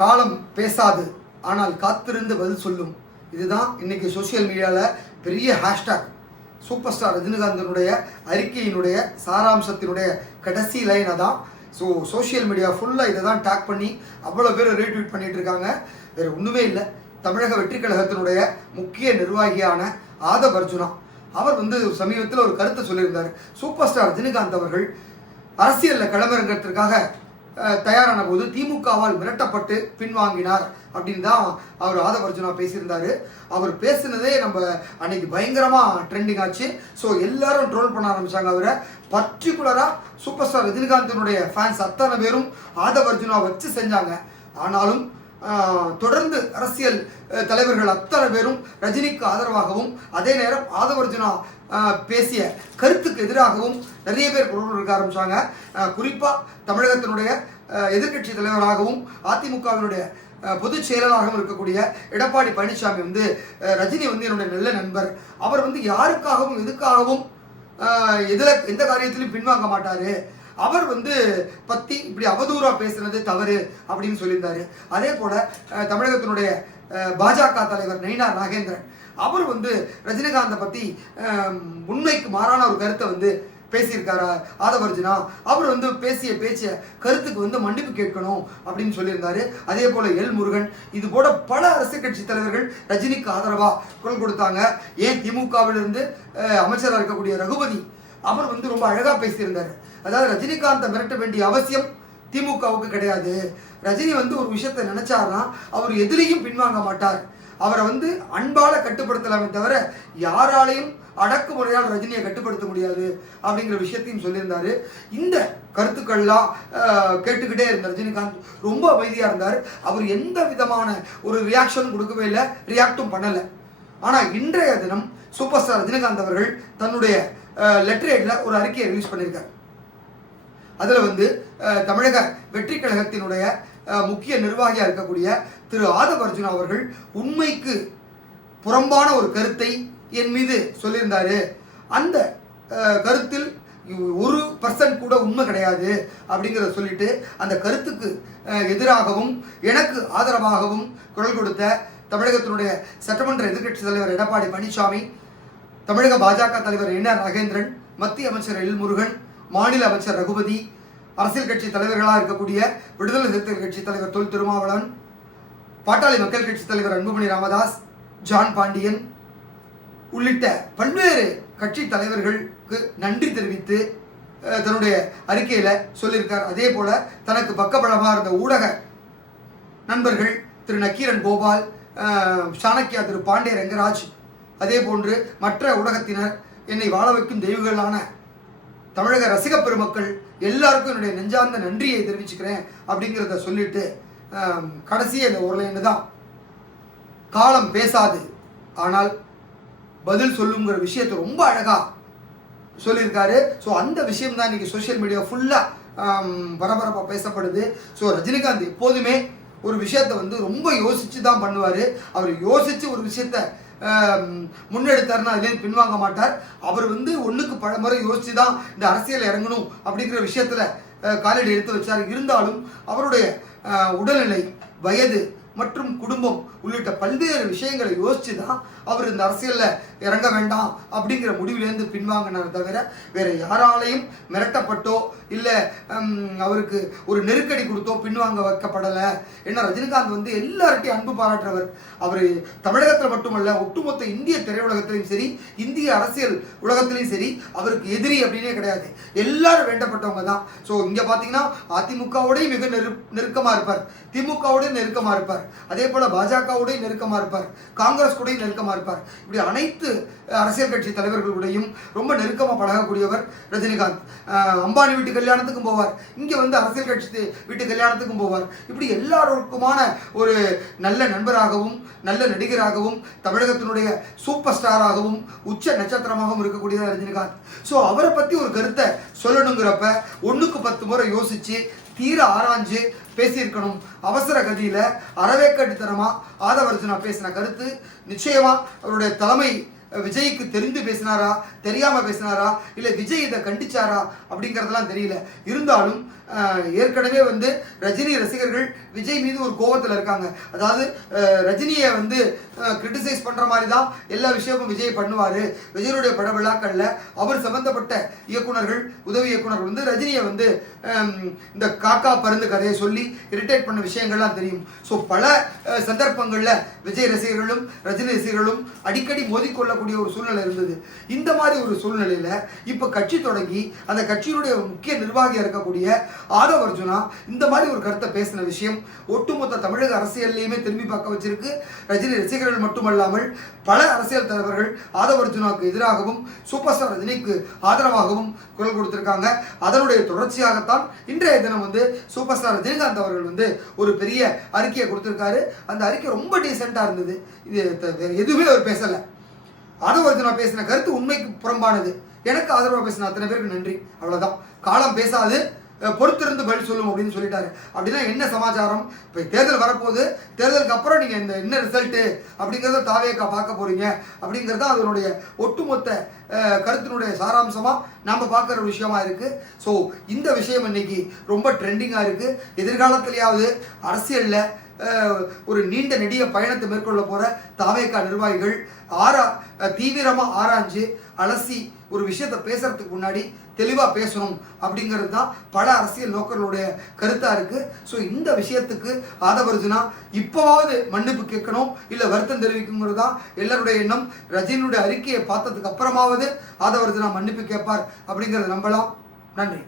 காலம் பேசாது ஆனால் காத்திருந்து பதில் சொல்லும். இதுதான் இன்னைக்கு சோசியல் மீடியாவில் பெரிய ஹேஷ்டாக். சூப்பர் ஸ்டார் ரஜினிகாந்தனுடைய அறிக்கையினுடைய சாராம்சத்தினுடைய கடைசி லைன் அதான். ஸோ சோசியல் மீடியா ஃபுல்லாக இதை தான் டேக் பண்ணி அவ்வளோ பேர் ரீட்வீட் பண்ணிட்டு இருக்காங்க. வேறு ஒன்றுமே இல்லை. தமிழக வெற்றி கழகத்தினுடைய முக்கிய நிர்வாகியான ஆதவ் அர்ஜுனா அவர் சமீபத்தில் ஒரு கருத்தை சொல்லியிருந்தார். சூப்பர் ஸ்டார் ரஜினிகாந்த் அவர்கள் அரசியலில் களமிறங்கிறதுக்காக தயாரான போது திமுகவால் மிரட்டப்பட்டு பின்வாங்கினார் அப்படின்னு தான் அவர் ஆதவ் அர்ஜுனா பேசியிருந்தாரு. அவர் பேசினதே நம்ம அன்னைக்கு பயங்கரமாக ட்ரெண்டிங் ஆச்சு. ஸோ எல்லாரும் ட்ரோல் பண்ண ஆரம்பிச்சாங்க அவரை. பர்டிகுலராக சூப்பர் ஸ்டார் ரஜினிகாந்தினுடைய ஃபேன்ஸ் அத்தனை பேரும் ஆதவ் அர்ஜுனா வச்சு செஞ்சாங்க. ஆனாலும் தொடர்ந்து அரசியல் தலைவர்கள் அத்தனை பேரும் ரஜினிக்கு ஆதரவாகவும் அதே நேரம் ஆதவ் அர்ஜுனா பேசிய கருத்துக்கு எதிராகவும் நிறைய பேர் குரல் கொடுக்க ஆரம்பிச்சாங்க. குறிப்பாக தமிழகத்தினுடைய எதிர்கட்சி தலைவராகவும் அதிமுகவினுடைய பொதுச் செயலராகவும் இருக்கக்கூடிய எடப்பாடி பழனிசாமி ரஜினி என்னுடைய நல்ல நண்பர், அவர் யாருக்காகவும் எதுக்காகவும் எந்த காரியத்திலும் பின்வாங்க மாட்டாரு, அவர் பற்றி இப்படி அவதூறா பேசுனது தவறு அப்படின்னு சொல்லியிருந்தாரு. அதே போல தமிழகத்தினுடைய பாஜக தலைவர் நயினார் நாகேந்திரன் அவர் ரஜினிகாந்தை பற்றி உண்மைக்கு மாறான ஒரு கருத்தை பேசியிருக்காரு ஆதவ் அர்ஜுனா. அவர் பேசிய கருத்துக்கு மன்னிப்பு கேட்கணும் அப்படின்னு சொல்லியிருந்தாரு. அதே போல எல் முருகன் இது போல பல அரசியல் கட்சி தலைவர்கள் ரஜினிக்கு ஆதரவாக குரல் கொடுத்தாங்க. ஏன் திமுகவிலிருந்து அமைச்சராக இருக்கக்கூடிய ரகுபதி அவர் ரொம்ப அழகாக பேசியிருந்தார். அதாவது ரஜினிகாந்தை மிரட்ட வேண்டிய அவசியம் திமுகவுக்கு கிடையாது. ரஜினி ஒரு விஷயத்தை நினைச்சாருன்னா அவர் எதிலையும் பின்வாங்க மாட்டார். அவரை அன்பால கட்டுப்படுத்தலாமே தவிர யாராலையும் அடக்குமுறையால் ரஜினியை கட்டுப்படுத்த முடியாது அப்படிங்கிற விஷயத்தையும் சொல்லியிருந்தாரு. இந்த கருத்துக்கள்லாம் கேட்டுக்கிட்டே இருந்த ரஜினிகாந்த் ரொம்ப அமைதியாக இருந்தார். அவர் எந்த விதமான ஒரு ரியாக்ஷனும் கொடுக்கவே இல்லை, ரியாக்டும் பண்ணலை. ஆனால் இன்றைய தினம் சூப்பர் ஸ்டார் ரஜினிகாந்த் அவர்கள் தன்னுடைய லெட்டரேட்ல ஒரு அறிக்கையை ரிலீஸ் பண்ணியிருக்கார். அதில் தமிழக வெற்றி கழகத்தினுடைய முக்கிய நிர்வாகியாக இருக்கக்கூடிய திரு ஆதவ் அர்ஜுனா அவர்கள் உண்மைக்கு புறம்பான ஒரு கருத்தை என் மீது சொல்லியிருந்தாரு. அந்த கருத்தில் 1% கூட உண்மை கிடையாது அப்படிங்கிறத சொல்லிட்டு அந்த கருத்துக்கு எதிராகவும் எனக்கு ஆதரவாகவும் குரல் கொடுத்த தமிழகத்தினுடைய சட்டமன்ற எதிர்க்கட்சி தலைவர் எடப்பாடி பழனிசாமி, தமிழக பாஜக தலைவர் நயினார் நாகேந்திரன், மத்திய அமைச்சர் எல் முருகன், மாநில அமைச்சர் ரகுபதி, அரசியல் கட்சி தலைவர்களாக இருக்கக்கூடிய விடுதலை சிறுத்தைகள் கட்சி தலைவர் தொல் திருமாவளவன், பாட்டாளி மக்கள் கட்சி தலைவர் அன்புமணி ராமதாஸ், ஜான் பாண்டியன் உள்ளிட்ட பல்வேறு கட்சி தலைவர்களுக்கு நன்றி தெரிவித்து தன்னுடைய அறிக்கையில் சொல்லியிருக்கார். அதே போல தனக்கு பக்கபலமாக இருந்த ஊடக நண்பர்கள் திரு நக்கீரன் கோபால், சாணக்கியா திரு பாண்டே ரங்கராஜ், அதே போன்று மற்ற ஊடகத்தினர், என்னை வாழ வைக்கும் தெய்வங்களான தமிழக ரசிக பெருமக்கள் எல்லாருக்கும் என்னுடைய நெஞ்சார்ந்த நன்றியை தெரிவிச்சுக்கிறேன் அப்படிங்கிறத சொல்லிட்டு கடைசியே இந்த ஒரு லைன் தான், காலம் பேசாது ஆனால் பதில் சொல்லுங்கிற விஷயத்தை ரொம்ப அழகா சொல்லியிருக்காரு. ஸோ அந்த விஷயம் தான் இன்னைக்கு சோசியல் மீடியா ஃபுல்லாக பரபரப்பாக பேசப்படுது. ஸோ ரஜினிகாந்த் எப்போதுமே ஒரு விஷயத்தை ரொம்ப யோசிச்சு தான் பண்ணுவார். அவர் யோசிச்சு ஒரு விஷயத்த முன்னெடுத்தாருன்னா அதுலேருந்து பின்வாங்க மாட்டார். அவர் ஒன்றுக்கு பல முறை யோசிச்சு தான் இந்த அரசியல் இறங்கணும் அப்படிங்கிற விஷயத்தில் காலடி எடுத்து வச்சார். இருந்தாலும் அவருடைய உடல்நிலை, வயது மற்றும் குடும்பம் உள்ளிட்ட பல்வேறு விஷயங்களை யோசிச்சு தான் அவர் இந்த அரசியலில் இறங்க வேண்டாம் அப்படிங்கிற முடிவிலேருந்து பின்வாங்கினார் தவிர வேற யாராலையும் மிரட்டப்பட்டோ இல்லை அவருக்கு ஒரு நெருக்கடி கொடுத்தோ பின்வாங்க வைக்கப்படலை. ஏன்னா ரஜினிகாந்த் எல்லார்ட்டையும் அன்பு பாராட்டுறவர். அவர் தமிழகத்தில் மட்டுமல்ல, ஒட்டுமொத்த இந்திய திரையுலகத்திலையும் சரி, இந்திய அரசியல் உலகத்திலையும் சரி அவருக்கு எதிரி அப்படின்னே கிடையாது. எல்லாரும் வேண்டப்பட்டவங்க தான். ஸோ இங்கே பார்த்தீங்கன்னா அதிமுகவோடையும் மிக நெருக்கமாக இருப்பார், திமுகவோடையும் நெருக்கமாக இருப்பார், அதே போல் பாஜகவோடையும் நெருக்கமாக இருப்பார், காங்கிரஸ் கூடயும் நெருக்கமாக இருப்பார். இப்படி அனைத்து அரசியல் கட்சி தலைவர்களுடையும் ரொம்ப நெருக்கமாக பழகக்கூடியவர் ரஜினிகாந்த். அம்பானி வீட்டு கல்யாணத்துக்கும் போவார், இங்கே அரசியல் கட்சி வீட்டு கல்யாணத்துக்கும் போவார். இப்படி எல்லாருக்குமான ஒரு நல்ல நண்பராகவும் நல்ல நடிகராகவும் தமிழகத்தினுடைய சூப்பர் ஸ்டாராகவும் உச்ச நட்சத்திரமாகவும் இருக்கக்கூடியவர் ரஜினிகாந்த். ஸோ அவரை பற்றி ஒரு கருத்தை சொல்லணுங்கிறப்ப 1க்கு 10 முறை யோசிச்சு தீர ஆராய்ஞ்சு பேசியிருக்கணும். அவசர கதியில் அறவேக்கட்டுத்தனமாக ஆதவ் அர்ஜுனா பேசின கருத்து நிச்சயமாக அவருடைய தலைமை விஜய்க்கு தெரிந்து பேசினாரா, தெரியாம பேசினாரா, இல்லை விஜய் இதை கண்டிச்சாரா அப்படிங்கிறதெல்லாம் தெரியல. இருந்தாலும் ஏற்கனவே வந்து ரஜினி ரசிகர்கள் விஜய் மீது ஒரு கோபத்தில் இருக்காங்க. அதாவது ரஜினியை வந்து கிரிட்டிசைஸ் பண்ற மாதிரி தான் எல்லா விஷயமும் விஜய் பண்ணுவாரு. விஜயனுடைய பட விழாக்கள்ல அவர் சம்பந்தப்பட்ட இயக்குனர்கள், உதவி இயக்குனர்கள் வந்து ரஜினியை வந்து இந்த காக்கா பருந்து கதையை சொல்லி இரிட்டேட் பண்ண விஷயங்கள்லாம் தெரியும். ஸோ பல சந்தர்ப்பங்களில் விஜய் ரசிகர்களும் ரஜினி ரசிகர்களும் அடிக்கடி மோதிக்கொள்ளக்கூடிய ஒரு சூழ்நிலை இருந்தது. இந்த மாதிரி ஒரு சூழ்நிலையில இப்போ கட்சி தொடங்கி அந்த கட்சியினுடைய முக்கிய நிர்வாகியாக இருக்கக்கூடிய ஆதவ் அர்ஜுனா இந்த மாதிரி ஒரு கருத்தை பேசின விஷயம் ஒட்டுமொத்த தமிழக அரசியல்லையுமே திரும்பி பார்க்க வச்சிருக்கு. ரஜினி ரசிகர்கள் மட்டுமல்லாமல் பல அரசியல் தலைவர்கள் ஆதவ் அர்ஜுனாவுக்கு எதிராகவும் சூப்பர் ஸ்டார் ரஜினிக்கு ஆதரவாகவும் குரல் கொடுத்திருக்காங்க. அதனுடைய தொடர்ச்சியாகத்தான் இன்றைய தினம் வந்து சூப்பர் ஸ்டார் ரஜினிகாந்த் அவர்கள் வந்து ஒரு பெரிய அறிக்கையை கொடுத்திருக்காரு. அந்த அறிக்கை ரொம்ப டீசெண்டா இருந்தது. இது எதுவுமே அவர் பேசல. ஆதவ் அர்ஜுனா பேசின கருத்து உண்மைக்கு புறம்பானது. எனக்கு ஆதரவாக பேசின அத்தனை பேருக்கு நன்றி, அவ்வளவுதான். காலம் பேசாது, பொறுத்திருந்து பதில் சொல்லும் அப்படின்னு சொல்லிட்டாரு. அப்படின்னா என்ன சமாச்சாரம்? இப்போ தேர்தல் வரப்போகுது, தேர்தலுக்கு அப்புறம் நீங்கள் இந்த என்ன ரிசல்ட்டு அப்படிங்கிறத தாவேக்கா பார்க்க போறீங்க அப்படிங்கிறது அதனுடைய ஒட்டுமொத்த கருத்தினுடைய சாராம்சமாக நாம் பார்க்குற ஒரு விஷயமா இருக்கு. ஸோ இந்த விஷயம் இன்னைக்கு ரொம்ப ட்ரெண்டிங்காக இருக்கு. எதிர்காலத்திலேயாவது அரசியலில் ஒரு நீண்ட நெடிய பயணத்தை மேற்கொள்ள போகிற தாவேக்கா நிர்வாகிகள் தீவிரமாக ஆராய்ஞ்சு அலசி ஒரு விஷயத்தை பேசுறதுக்கு முன்னாடி தெளிவாக பேசணும் அப்படிங்கிறது தான் பல அரசியல் நோக்கர்களுடைய கருத்தாக இருக்குது. ஸோ இந்த விஷயத்துக்கு ஆதவ் அர்ஜுனா இப்போவாவது மன்னிப்பு கேட்கணும், இல்லை வருத்தம் தெரிவிக்குங்கிறது தான் எல்லாருடைய எண்ணம். ரஜினியுடைய அறிக்கையை பார்த்ததுக்கு அப்புறமாவது ஆதவ் அர்ஜுனா மன்னிப்பு கேட்பார் அப்படிங்கிறத நம்பலாம். நன்றி.